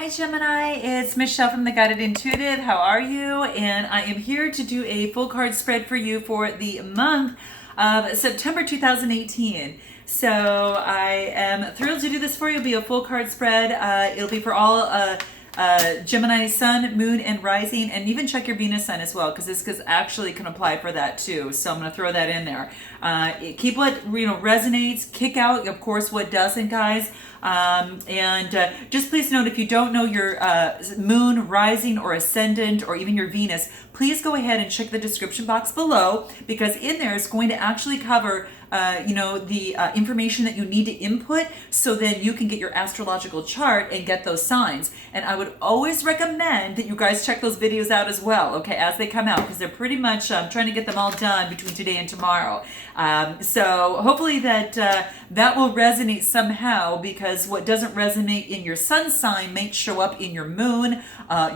Hi Gemini, it's Michelle from the Guided Intuitive. How are you? And I am here to do a full card spread for you for the month of September 2018. So I am thrilled to do this for you. It'll be a full card spread. It'll be for all Gemini sun, moon, and rising, and even check your Venus sign as well, because this actually can apply for that too. So I'm going to throw that in there. Keep what resonates, kick out, of course, what doesn't, guys. Just please note, if you don't know your moon, rising, or ascendant, or even your Venus, please go ahead and check the description box below, because in there is going to actually cover the information that you need to input, so then you can get your astrological chart and get those signs. And I would always recommend that you guys check those videos out as well, okay, as they come out, because they're pretty much trying to get them all done between today and tomorrow. So hopefully that will resonate somehow, because what doesn't resonate in your sun sign may show up in your moon,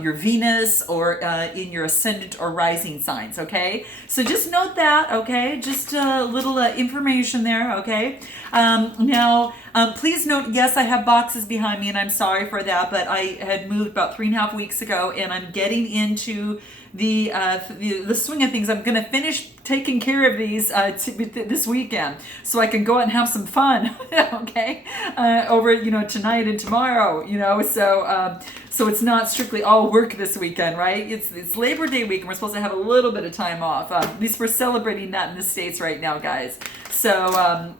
your Venus, or in your ascendant or rising signs, okay? So just note that, okay? Just a little information there, okay? Now, please note, yes, I have boxes behind me, and I'm sorry for that, but I had moved about 3.5 weeks ago, and I'm getting into the swing of things. I'm going to finish taking care of these this weekend, so I can go out and have some fun, okay? Over tonight and tomorrow, so it's not strictly all work this weekend, right? It's Labor Day week, and we're supposed to have a little bit of time off. At least we're celebrating that in the States right now, guys. So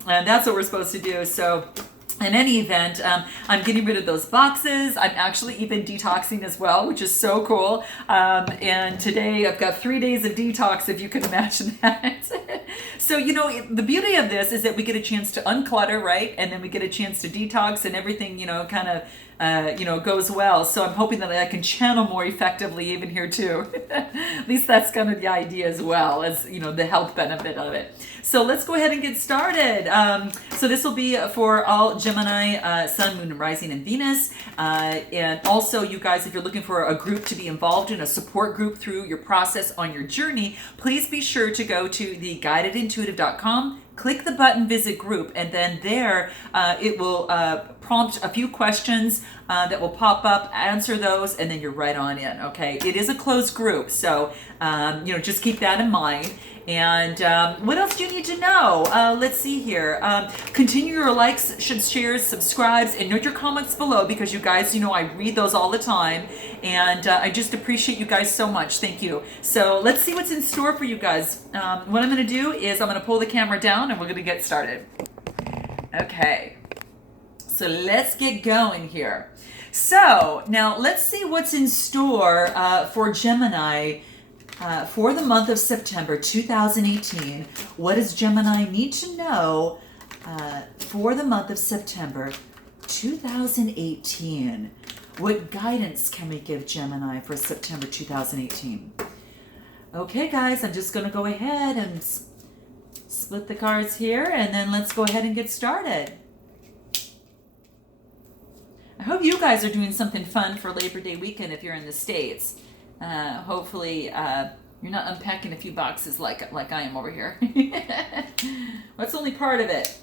and that's what we're supposed to do. So in any event, I'm getting rid of those boxes. I'm actually even detoxing as well, which is so cool. And today I've got 3 days of detox, if you can imagine that. So, the beauty of this is that we get a chance to unclutter, right? And then we get a chance to detox, and everything, kind of goes well. So I'm hoping that I can channel more effectively even here too. At least that's kind of the idea, as well as, the health benefit of it. So let's go ahead and get started. So this will be for all Gemini, sun, moon, and rising, and Venus. And also, you guys, if you're looking for a group to be involved in, a support group through your process on your journey, please be sure to go to the guidedintuitive.com. Click the button Visit Group, and then there it will prompt a few questions that will pop up, answer those, and then you're right on in, okay? It is a closed group, so just keep that in mind. And what else do you need to know? Let's see here. Continue your likes, shares, subscribes, and note your comments below, because you guys, I read those all the time, and I just appreciate you guys so much. Thank you. So let's see what's in store for you guys. What I'm going to do is I'm going to pull the camera down, and we're going to get started. Okay. So let's get going here. So now let's see what's in store for Gemini for the month of September 2018. What does Gemini need to know for the month of September 2018? What guidance can we give Gemini for September 2018? Okay, guys, I'm just going to go ahead and split the cards here, and then let's go ahead and get started. I hope you guys are doing something fun for Labor Day weekend if you're in the States. Hopefully you're not unpacking a few boxes like I am over here. That's only part of it.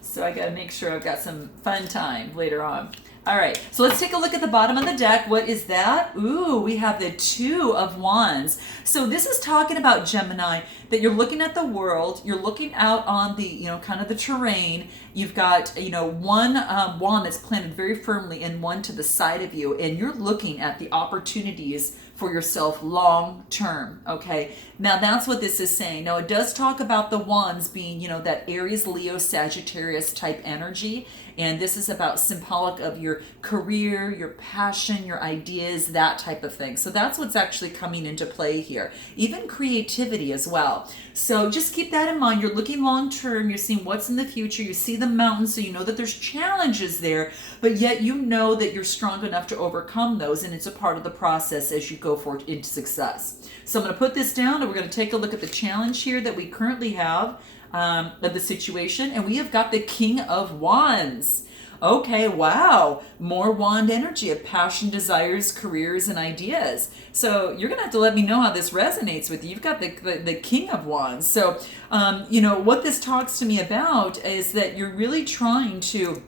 So I got to make sure I've got some fun time later on. All right, so let's take a look at the bottom of the deck. What is that? Ooh, we have the Two of Wands. So this is talking about, Gemini, that you're looking at the world, you're looking out on the, kind of the terrain. You've got, one wand that's planted very firmly and one to the side of you, and you're looking at the opportunities for yourself long term, okay? Now that's what this is saying. Now it does talk about the wands being, that Aries, Leo, Sagittarius type energy, and this is about symbolic of your career, your passion, your ideas, that type of thing. So that's what's actually coming into play here. Even creativity as well. So just keep that in mind. You're looking long term, you're seeing what's in the future, you see the mountains, so you know that there's challenges there, but yet you know that you're strong enough to overcome those, and it's a part of the process as you go forward into success. So I'm going to put this down, and we're going to take a look at the challenge here that we currently have of the situation, and we have got the King of Wands. Okay, wow, more wand energy of passion, desires, careers, and ideas. So you're gonna have to let me know how this resonates with you. You've got the King of Wands. So what this talks to me about is that you're really trying to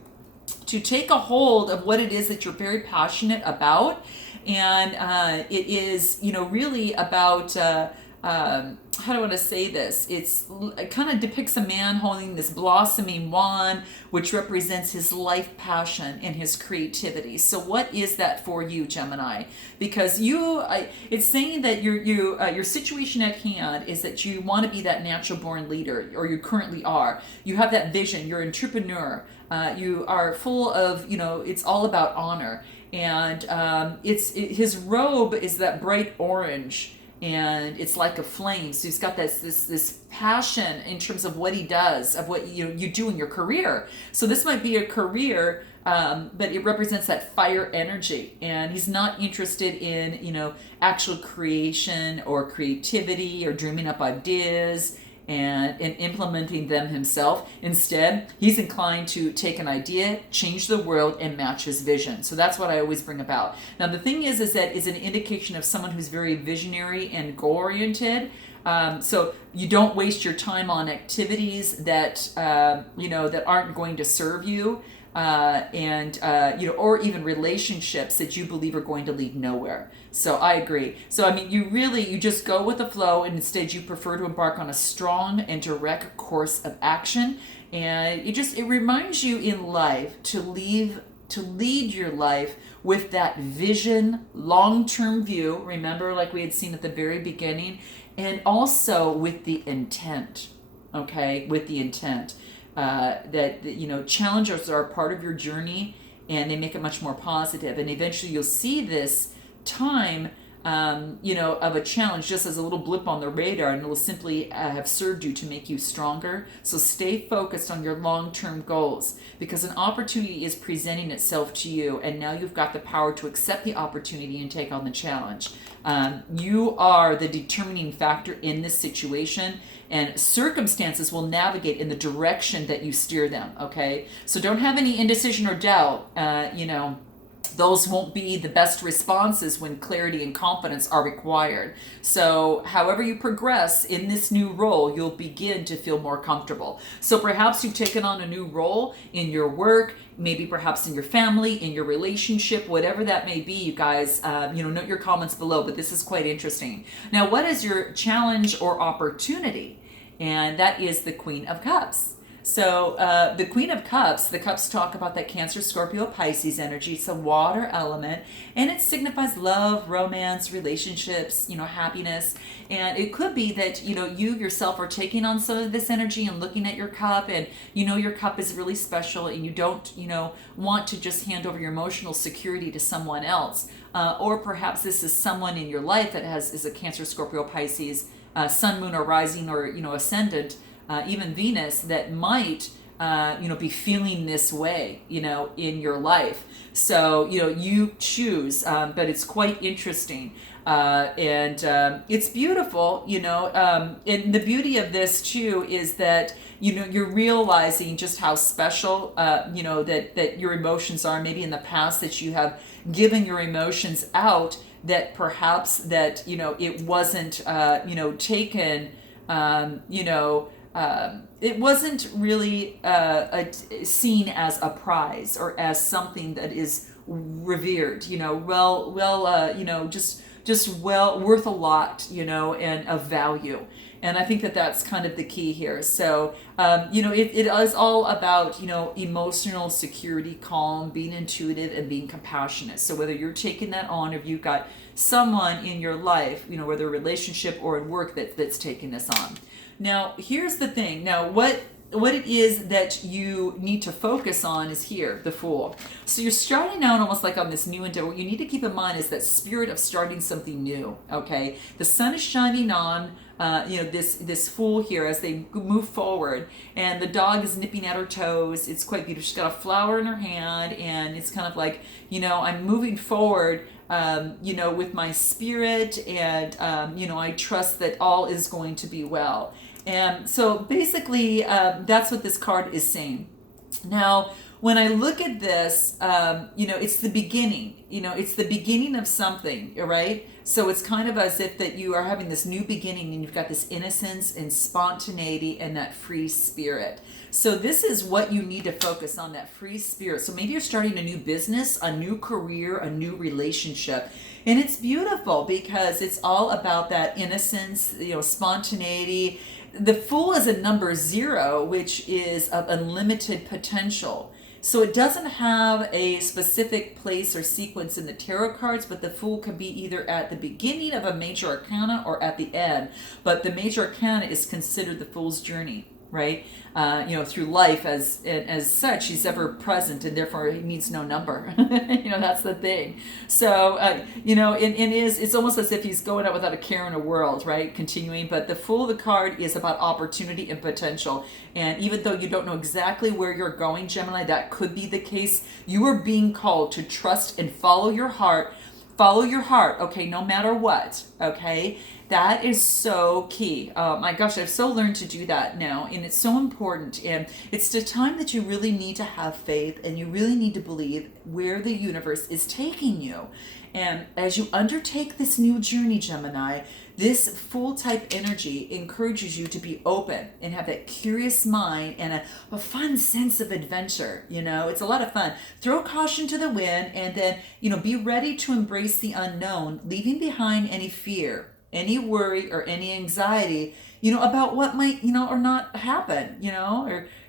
to take a hold of what it is that you're very passionate about. And it is, really about, how do I want to say this? It kind of depicts a man holding this blossoming wand, which represents his life passion and his creativity. So what is that for you, Gemini? Because it's saying that your situation at hand is that you want to be that natural born leader, or you currently are. You have that vision. You're an entrepreneur. You are full of, it's all about honor. And his robe is that bright orange, and it's like a flame. So he's got this passion in terms of what he does, of what you do in your career. So this might be a career, but it represents that fire energy, and he's not interested in actual creation or creativity or dreaming up ideas and implementing them himself. Instead, he's inclined to take an idea, change the world, and match his vision. So that's what I always bring about. Now, the thing is that is an indication of someone who's very visionary and goal-oriented. So you don't waste your time on activities that that aren't going to serve you, or even relationships that you believe are going to lead nowhere. So I agree. So I mean, you just go with the flow, and instead you prefer to embark on a strong and direct course of action. And it reminds you in life to lead your life with that vision, long-term view. Remember, like we had seen at the very beginning, and also with the intent. Okay, with the intent. That challenges are a part of your journey, and they make it much more positive. And eventually you'll see this time of a challenge just as a little blip on the radar, and it will simply have served you to make you stronger. So stay focused on your long-term goals, because an opportunity is presenting itself to you, and now you've got the power to accept the opportunity and take on the challenge. You are the determining factor in this situation, and circumstances will navigate in the direction that you steer them. Okay, so don't have any indecision or doubt. Those won't be the best responses when clarity and confidence are required. So however you progress in this new role, you'll begin to feel more comfortable. So perhaps you've taken on a new role in your work, maybe perhaps in your family, in your relationship, whatever that may be. You guys, note your comments below, but this is quite interesting. Now, what is your challenge or opportunity? And that is the Queen of Cups. So the Queen of Cups, the cups talk about that Cancer, Scorpio, Pisces energy. It's a water element, and it signifies love, romance, relationships, happiness. And it could be that, you yourself are taking on some of this energy and looking at your cup, and your cup is really special, and you don't, want to just hand over your emotional security to someone else. Or perhaps this is someone in your life that is a Cancer, Scorpio, Pisces, sun, moon, or rising, or, ascendant, even Venus, that might, be feeling this way, in your life. So, you choose, but it's quite interesting. And it's beautiful, and the beauty of this too is that, you're realizing just how special, that your emotions are. Maybe in the past that you have given your emotions out, that perhaps that, it wasn't, taken, it wasn't really seen as a prize or as something that is revered, just well worth a lot, and of value. And I think that that's kind of the key here. So, it is all about, emotional security, calm, being intuitive, and being compassionate. So whether you're taking that on, or if you've got someone in your life, whether a relationship or in work that's taking this on. Now, here's the thing. Now, what it is that you need to focus on is here, the Fool. So you're starting out almost like on this new endeavor. What you need to keep in mind is that spirit of starting something new, okay? The sun is shining on, this Fool here as they move forward, and the dog is nipping at her toes. It's quite beautiful. She's got a flower in her hand, and it's kind of like, I'm moving forward, with my spirit, and, I trust that all is going to be well. And so basically, that's what this card is saying. Now, when I look at this, it's the beginning. It's the beginning of something, right? So it's kind of as if that you are having this new beginning, and you've got this innocence and spontaneity and that free spirit. So this is what you need to focus on, that free spirit. So maybe you're starting a new business, a new career, a new relationship. And it's beautiful because it's all about that innocence, spontaneity. The Fool is a number 0, which is of unlimited potential. So it doesn't have a specific place or sequence in the tarot cards, but the Fool could be either at the beginning of a major arcana or at the end. But the major arcana is considered the Fool's journey, right? Through life as such, he's ever present, and therefore he needs no number. That's the thing. So, it's almost as if he's going out without a care in the world, right? Continuing, but the Fool of the card is about opportunity and potential. And even though you don't know exactly where you're going, Gemini, that could be the case. You are being called to trust and follow your heart. Follow your heart, okay, no matter what, okay? That is so key. Oh my gosh, I've so learned to do that now, and it's so important. And it's the time that you really need to have faith, and you really need to believe where the universe is taking you. And as you undertake this new journey, Gemini, this Fool type energy encourages you to be open and have that curious mind and a fun sense of adventure. It's a lot of fun. Throw caution to the wind, and then, be ready to embrace the unknown, leaving behind any fear, any worry, or any anxiety, about what might, or not happen,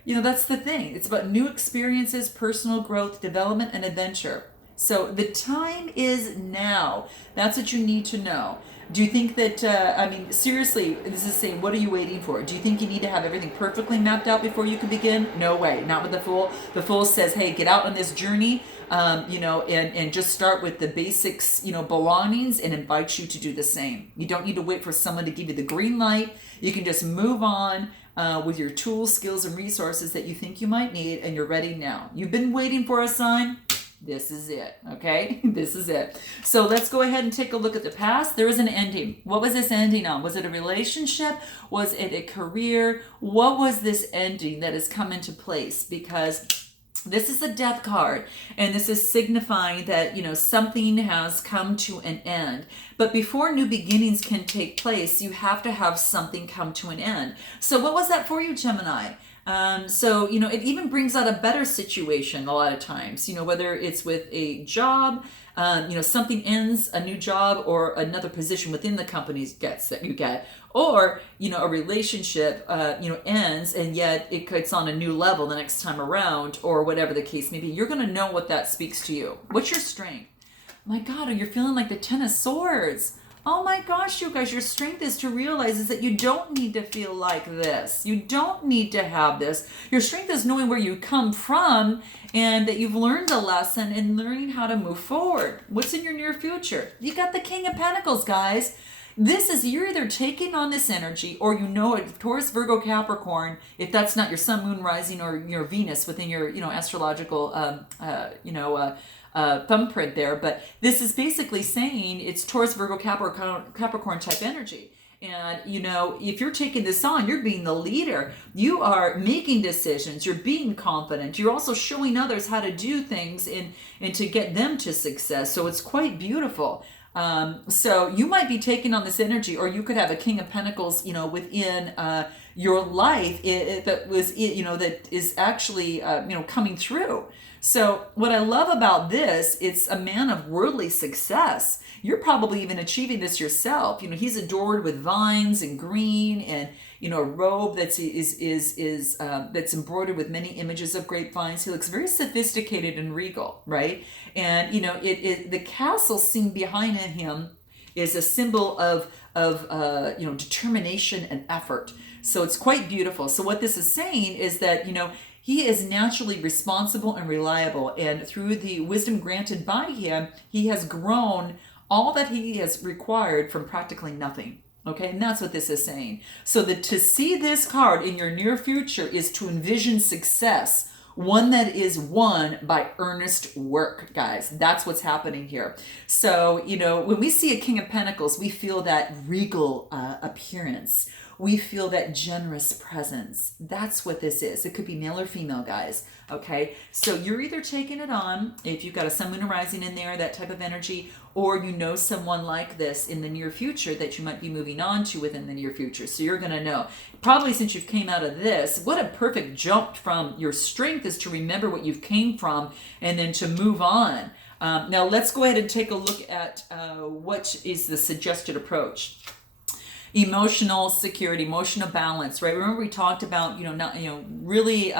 that's the thing. It's about new experiences, personal growth, development, and adventure. So the time is now. That's what you need to know. Do you think that, seriously, this is saying, what are you waiting for? Do you think you need to have everything perfectly mapped out before you can begin? No way, not with the Fool. The Fool says, hey, get out on this journey, and just start with the basics, belongings, and invite you to do the same. You don't need to wait for someone to give you the green light. You can just move on with your tools, skills, and resources that you think you might need, and you're ready now. You've been waiting for a sign. This is it, okay? This is it. So let's go ahead and take a look at the past. There is an ending. What was this ending on? Was it a relationship? Was it a career? What was this ending that has come into place? Because this is the Death card, and this is signifying that, something has come to an end. But before new beginnings can take place, you have to have something come to an end. So what was that for you, Gemini? It even brings out a better situation a lot of times, whether it's with a job, something ends, a new job or another position within the company that you get, or, a relationship, ends, and yet it's on a new level the next time around, or whatever the case may be. You're going to know what that speaks to you. What's your strength? My God, you're feeling like the Ten of Swords. Oh my gosh, you guys, your strength is to realize is that you don't need to feel like this. You don't need to have this. Your strength is knowing where you come from, and that you've learned a lesson and learning how to move forward. What's in your near future? You got the King of Pentacles, guys. This is, you're either taking on this energy, or it, Taurus, Virgo, Capricorn, if that's not your sun, moon, rising, or your Venus within your, astrological, thumbprint there. But this is basically saying it's Taurus, Virgo, Capricorn type energy. And, if you're taking this on, you're being the leader. You are making decisions. You're being confident. You're also showing others how to do things and to get them to success. So it's quite beautiful. So you might be taking on this energy, or you could have a King of Pentacles, within your life that is actually, coming through. So what I love about this, it's a man of worldly success. You're probably even achieving this yourself. He's adored with vines and green, and a robe that's that's embroidered with many images of grapevines. He looks very sophisticated and regal, right? And the castle seen behind him is a symbol of determination and effort. So it's quite beautiful. So what this is saying is that he is naturally responsible and reliable, and through the wisdom granted by him, he has grown all that he has required from practically nothing. Okay, and that's what this is saying. So to see this card in your near future is to envision success, one that is won by earnest work, guys. That's what's happening here. So, when we see a King of Pentacles, we feel that regal appearance. We feel that generous presence. That's what this is. It could be male or female, guys. Okay, so you're either taking it on, if you've got a sun, moon, and rising in there, that type of energy, or you know someone like this in the near future that you might be moving on to within the near future. So you're going to know. Probably since you've came out of this, what a perfect jump from your strength is to remember what you've came from and then to move on. Now let's go ahead and take a look at what is the suggested approach. Emotional security, emotional balance, right? Remember we talked about, really,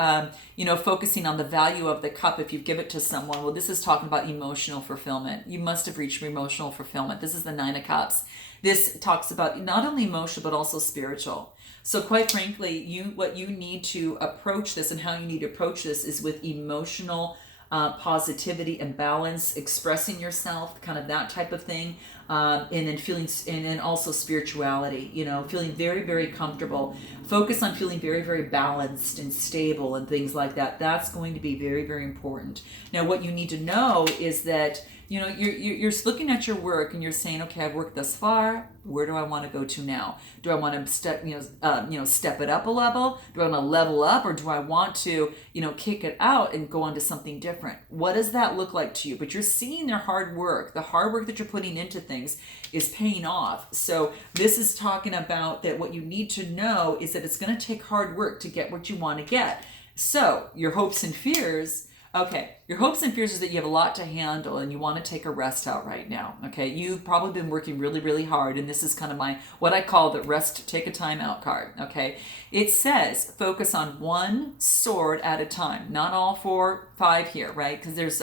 focusing on the value of the cup if you give it to someone. Well, this is talking about emotional fulfillment. You must have reached emotional fulfillment. This is the Nine of Cups. This talks about not only emotional, but also spiritual. So quite frankly, what you need to approach this and how you need to approach this is with emotional positivity and balance, expressing yourself, kind of that type of thing, and then feeling, and then also spirituality, feeling very, very comfortable. Focus on feeling very, very balanced and stable and things like that. That's going to be very, very important. Now, what you need to know is that you're looking at your work and you're saying, okay, I've worked thus far. Where do I want to go to now? Do I want to step it up a level? Do I want to level up, or do I want to, kick it out and go on to something different? What does that look like to you? But you're seeing their hard work. The hard work that you're putting into things is paying off. So this is talking about that what you need to know is that it's going to take hard work to get what you want to get. So your hopes and fears. Okay, your hopes and fears is that you have a lot to handle and you want to take a rest out right now. Okay, you've probably been working really, really hard, and this is kind of what I call the rest, take a time out card. Okay, it says focus on one sword at a time, not all 5 here, right? Because there's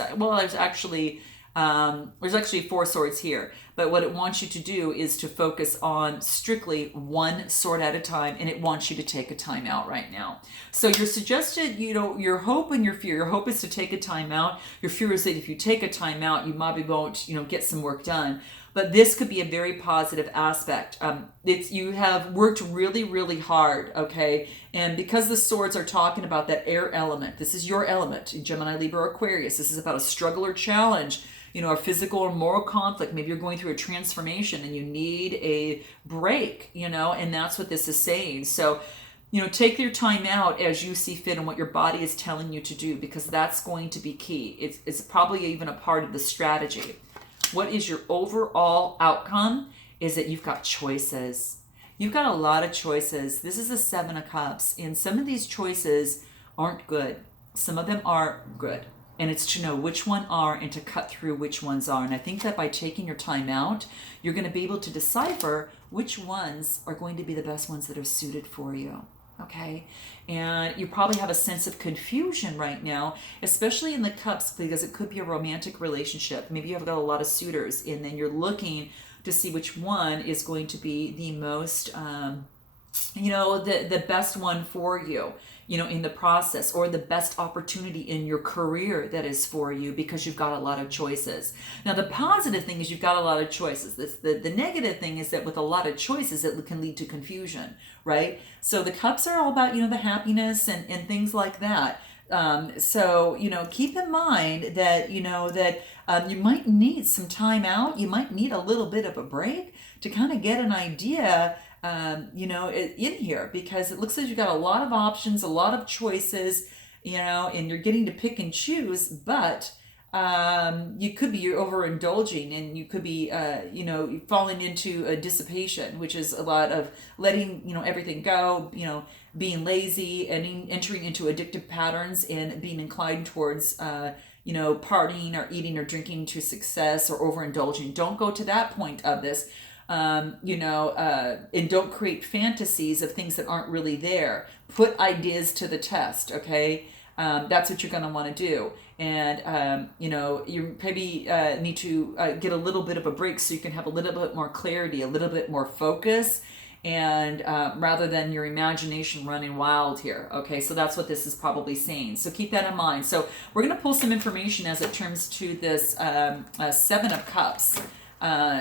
actually 4 swords here, but what it wants you to do is to focus on strictly one sword at a time, and it wants you to take a time out right now. So your suggested, your hope and your fear. Your hope is to take a time out. Your fear is that if you take a time out, you probably won't, get some work done. But this could be a very positive aspect. You have worked really, really hard, okay? And because the swords are talking about that air element, this is your element, Gemini, Libra, Aquarius. This is about a struggle or challenge, a physical or moral conflict. Maybe you're going through a transformation and you need a break, and that's what this is saying. So, take your time out as you see fit and what your body is telling you to do, because that's going to be key. It's probably even a part of the strategy. What is your overall outcome is that you've got choices. You've got a lot of choices. This is the 7 of Cups, and some of these choices aren't good. Some of them are good. And it's to know which one are and to cut through which ones are. And I think that by taking your time out, you're going to be able to decipher which ones are going to be the best ones that are suited for you. Okay, and you probably have a sense of confusion right now, especially in the Cups, because it could be a romantic relationship. Maybe you've got a lot of suitors, and then you're looking to see which one is going to be the most, the best one for you, in the process, or the best opportunity in your career that is for you, because you've got a lot of choices. Now, the positive thing is you've got a lot of choices. The negative thing is that with a lot of choices, it can lead to confusion, right? So the Cups are all about, the happiness and things like that. So, keep in mind that, you might need some time out. You might need a little bit of a break to kind of get an idea in here, because it looks like you've got a lot of options, a lot of choices, and you're getting to pick and choose, but you could be overindulging, and you could be, falling into a dissipation, which is a lot of letting, everything go, being lazy and entering into addictive patterns and being inclined towards, partying or eating or drinking to success or overindulging. Don't go to that point of this. And don't create fantasies of things that aren't really there. Put ideas to the test, okay? That's what you're going to want to do. And, you maybe need to get a little bit of a break so you can have a little bit more clarity, a little bit more focus, and rather than your imagination running wild here, okay? So that's what this is probably saying. So keep that in mind. So we're going to pull some information as it turns to this 7 of Cups.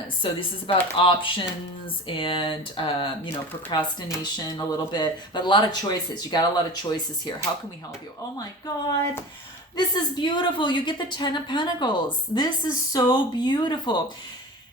So this is about options and, procrastination a little bit, but a lot of choices. You got a lot of choices here. How can we help you? Oh my God, this is beautiful. You get the 10 of Pentacles. This is so beautiful.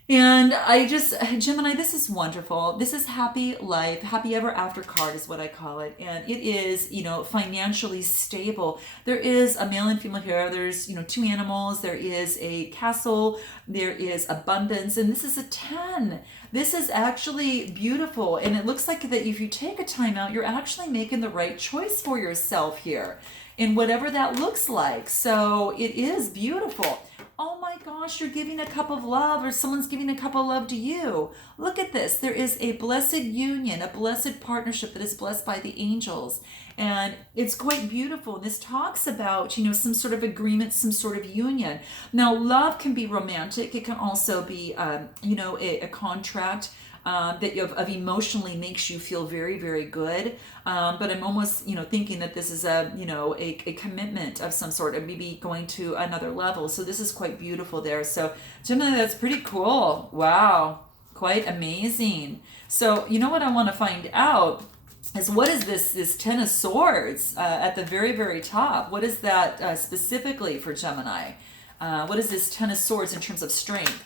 And I just, Gemini, this is wonderful. This is happy life, happy ever after card is what I call it. And it is, financially stable. There is a male and female here. There's, two animals. There is a castle. There is abundance. And this is a 10. This is actually beautiful. And it looks like that if you take a time out, you're actually making the right choice for yourself here in whatever that looks like. So it is beautiful. Oh my gosh, you're giving a cup of love, or someone's giving a cup of love to you. Look at this. There is a blessed union, a blessed partnership that is blessed by the angels. And it's quite beautiful. This talks about, some sort of agreement, some sort of union. Now, love can be romantic. It can also be, a contract. That of emotionally makes you feel very, very good. But I'm almost, thinking that this is a commitment of some sort, of maybe going to another level. So this is quite beautiful there. So Gemini, that's pretty cool. Wow. Quite amazing. So you know what I want to find out is what is this 10 of Swords at the very, very top? What is that specifically for Gemini? What is this 10 of Swords in terms of strength?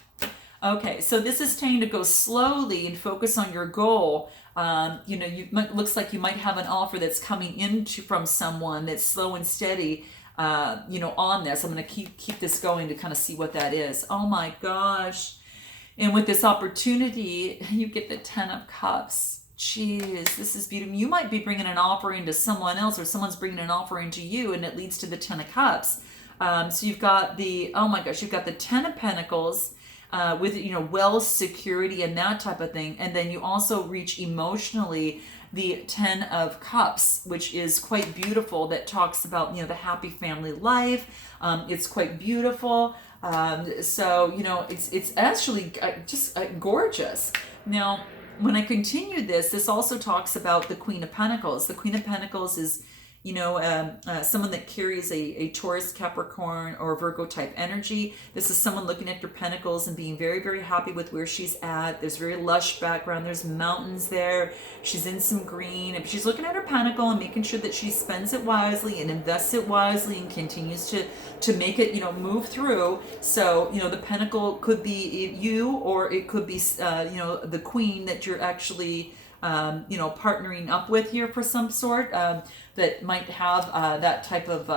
Okay, so this is telling you to go slowly and focus on your goal. Looks like you might have an offer that's coming from someone that's slow and steady. On this, I'm going to keep this going to kind of see what that is. Oh my gosh! And with this opportunity, you get the 10 of Cups. Jeez, this is beautiful. You might be bringing an offering to someone else, or someone's bringing an offering to you, and it leads to the 10 of Cups. So you've got you've got the 10 of Pentacles. With wealth, security, and that type of thing, and then you also reach emotionally the 10 of Cups, which is quite beautiful. That talks about the happy family life. It's quite beautiful. It's actually just gorgeous. Now, when I continue this also talks about the Queen of Pentacles. The Queen of Pentacles is someone that carries a Taurus, Capricorn, or Virgo type energy. This is someone looking at your pentacles and being very, very happy with where she's at. There's very lush background. There's mountains there. She's in some green. If she's looking at her pentacle and making sure that she spends it wisely and invests it wisely and continues to make it, move through. So, the pentacle could be you, or it could be, the queen that you're actually partnering up with here for some sort that might have that type of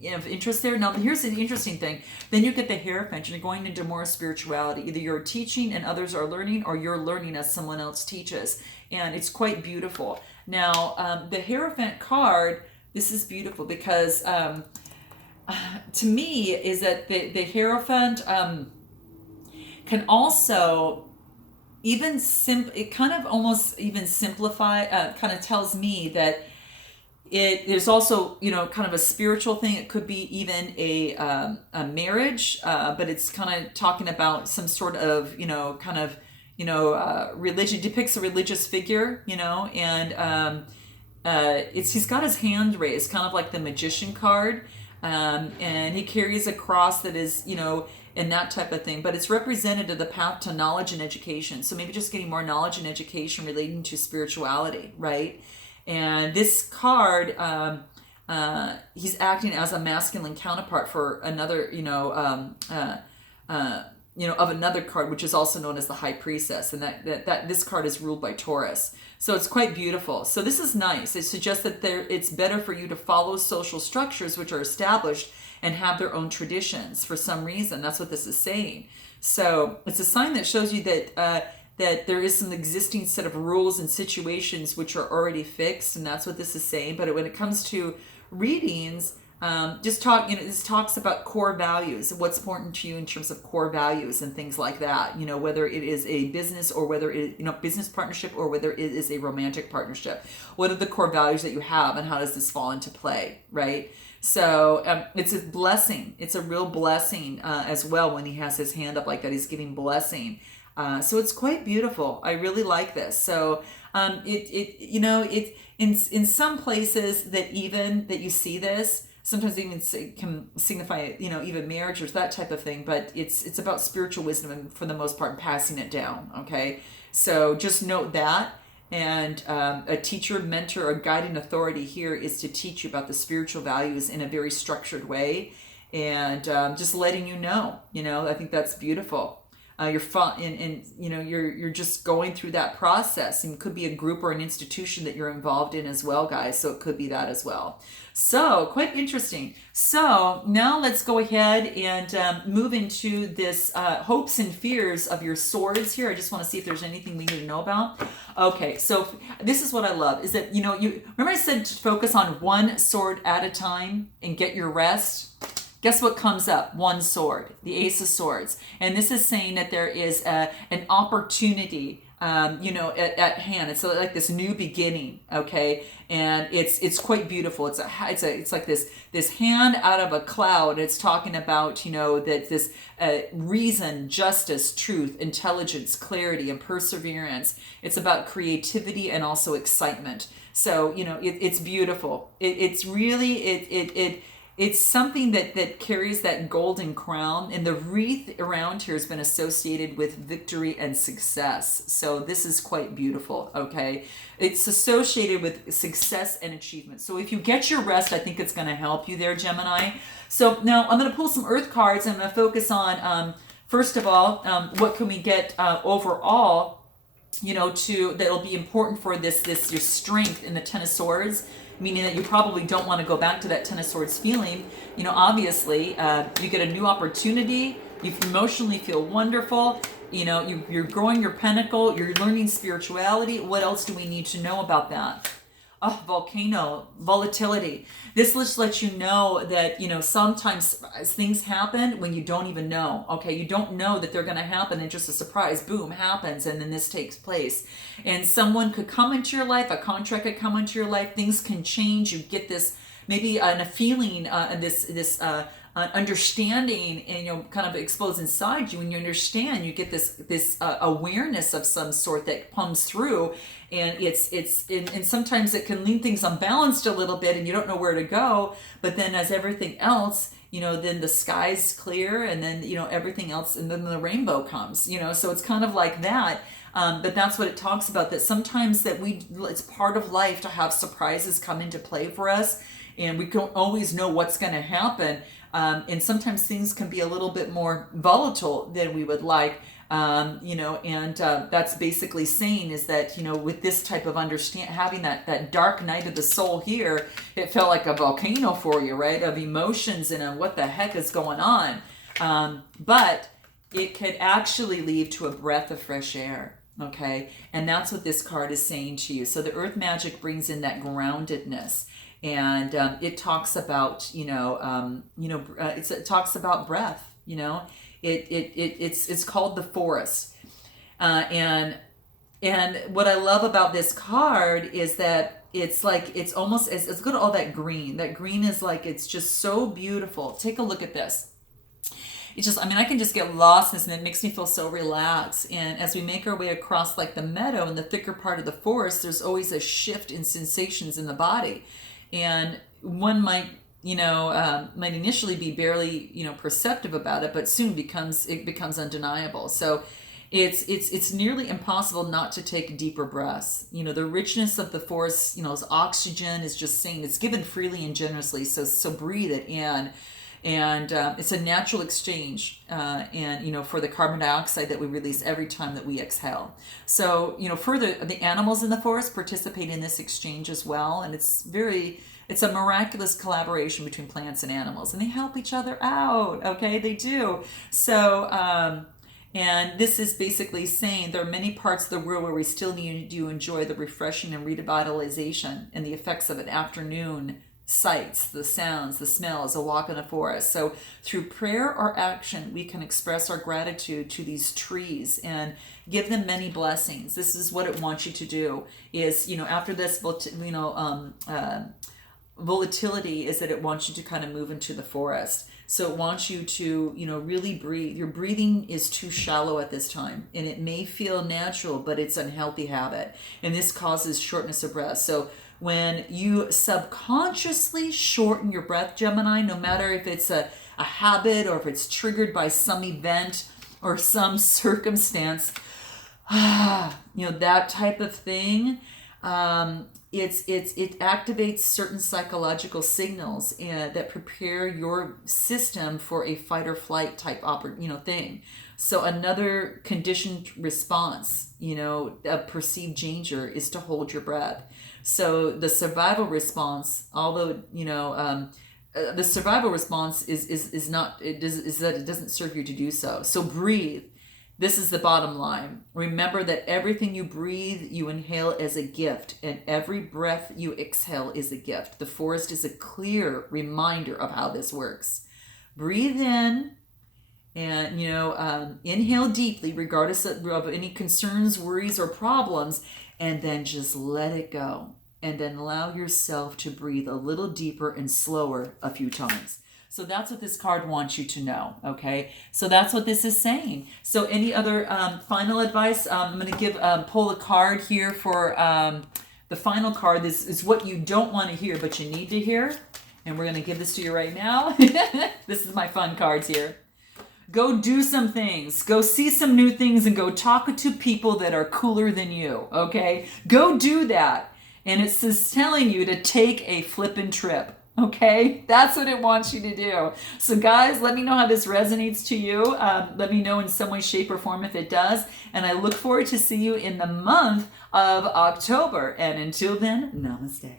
interest there. Now, here's the interesting thing. Then you get the Hierophant, and you're going into more spirituality. Either you're teaching and others are learning, or you're learning as someone else teaches. And it's quite beautiful. Now, the Hierophant card, this is beautiful because to me is that the Hierophant can also it kind of almost even simplify, kind of tells me that there's also, kind of a spiritual thing. It could be even a marriage, but it's kind of talking about some sort of, religion, depicts a religious figure, and he's got his hand raised, kind of like the Magician card, and he carries a cross that is, and that type of thing. But it's represented of the path to knowledge and education. So maybe just getting more knowledge and education relating to spirituality, right? And this card, he's acting as a masculine counterpart for another, of another card, which is also known as the High Priestess, and that this card is ruled by Taurus. So it's quite beautiful. So this is nice. It suggests that it's better for you to follow social structures which are established and have their own traditions for some reason. That's what this is saying. So it's a sign that shows you that there is some existing set of rules and situations which are already fixed, and that's what this is saying. But when it comes to readings, this talks about core values, what's important to you in terms of core values and things like that. Whether it is a business or whether it business partnership or whether it is a romantic partnership. What are the core values that you have, and how does this fall into play, right? So it's a blessing. It's a real blessing as well when he has his hand up like that. He's giving blessing. So it's quite beautiful. I really like this. So it in some places that you see this, sometimes even can signify even marriage or that type of thing. But it's about spiritual wisdom, and for the most part passing it down. Okay, so just note that. And a teacher, mentor, or guiding authority here is to teach you about the spiritual values in a very structured way, and just letting you know. I think that's beautiful. you're fun, and you know, you're just going through that process. And it could be a group or an institution that you're involved in as well, guys. So it could be that as well. So quite interesting. So now let's go ahead and move into this hopes and fears of your swords here. I just want to see if there's anything we need to know about. Okay, so this is what I love, is that, you know, you remember I said to focus on one sword at a time and get your rest? Guess what comes up? One sword, the Ace of Swords. And this is saying that there is an opportunity, you know, at hand. It's like this new beginning, okay? And it's quite beautiful. It's like this hand out of a cloud. It's talking about, you know, that this reason, justice, truth, intelligence, clarity, and perseverance. It's about creativity and also excitement. So, you know, it's beautiful. It's really it's something that carries that golden crown, and the wreath around here has been associated with victory and success. So this is quite beautiful, okay? It's associated with success and achievement. So if you get your rest, I think it's going to help you there, Gemini. So now I'm going to pull some earth cards. I'm going to focus on, first of all, what can we get overall, you know, that'll be important for this your strength in the Ten of Swords, meaning that you probably don't want to go back to that Ten of Swords feeling. You know, obviously, you get a new opportunity, you emotionally feel wonderful, you know, you're growing your pinnacle, you're learning spirituality. What else do we need to know about that? Oh, volcano, volatility. This just lets you know that, you know, sometimes things happen when you don't even know. Okay, you don't know that they're going to happen, and just a surprise, boom, happens, and then this takes place. And someone could come into your life, a contract could come into your life, things can change. You get this maybe a feeling, this understanding, and, you know, kind of explodes inside you, and you understand. You get this awareness of some sort that comes through. And and sometimes it can leave things unbalanced a little bit, and you don't know where to go. But then, as everything else, you know, then the sky's clear, and then, you know, everything else, and then the rainbow comes. You know, so it's kind of like that. But that's what it talks about. That sometimes it's part of life to have surprises come into play for us, and we don't always know what's going to happen. And sometimes things can be a little bit more volatile than we would like. You know, and that's basically saying is that, you know, with this type of having that dark night of the soul here, it felt like a volcano for you, right? Of emotions and what the heck is going on. But it could actually lead to a breath of fresh air. Okay. And that's what this card is saying to you. So the earth magic brings in that groundedness. And it talks about, it talks about breath, you know. It's called the forest, and what I love about this card is that it's like it's almost it's good. All that green is like, it's just so beautiful. Take a look at this. It's just, I mean, I can just get lost in this, and it makes me feel so relaxed. And as we make our way across like the meadow and the thicker part of the forest, there's always a shift in sensations in the body, and one might initially be barely, you know, perceptive about it, but soon becomes undeniable. So it's nearly impossible not to take deeper breaths. You know, the richness of the forest, you know, as oxygen is just saying it's given freely and generously. So breathe it in. And it's a natural exchange, and, you know, for the carbon dioxide that we release every time that we exhale. So, you know, further, the animals in the forest participate in this exchange as well. And it's a miraculous collaboration between plants and animals, and they help each other out. Okay, they do. So, and this is basically saying there are many parts of the world where we still need to enjoy the refreshing and revitalization and the effects of an afternoon sights, the sounds, the smells, a walk in the forest. So through prayer or action, we can express our gratitude to these trees and give them many blessings. This is what it wants you to do, is, you know, after this, volatility, is that it wants you to kind of move into the forest. So it wants you to, you know, really breathe. Your breathing is too shallow at this time, and it may feel natural, but it's an unhealthy habit. And this causes shortness of breath. So when you subconsciously shorten your breath, Gemini, no matter if it's a habit or if it's triggered by some event or some circumstance, you know, that type of thing, It activates certain psychological signals that prepare your system for a fight or flight type thing. So another conditioned response, of perceived danger is to hold your breath. So the survival response, although the survival response is not is that it doesn't serve you to do so. So breathe. This is the bottom line. Remember that everything you breathe, you inhale as a gift, and every breath you exhale is a gift. The forest is a clear reminder of how this works. Breathe in and, inhale deeply, regardless of any concerns, worries, or problems, and then just let it go. And then allow yourself to breathe a little deeper and slower a few times. So that's what this card wants you to know, okay? So that's what this is saying. So any other final advice? I'm going to pull a card here for the final card. This is what you don't want to hear, but you need to hear. And we're going to give this to you right now. This is my fun cards here. Go do some things. Go see some new things and go talk to people that are cooler than you, okay? Go do that. And it's just telling you to take a flippin' trip. Okay, that's what it wants you to do. So guys, let me know how this resonates to you. Let me know in some way, shape, or form if it does. And I look forward to see you in the month of October. And until then, namaste.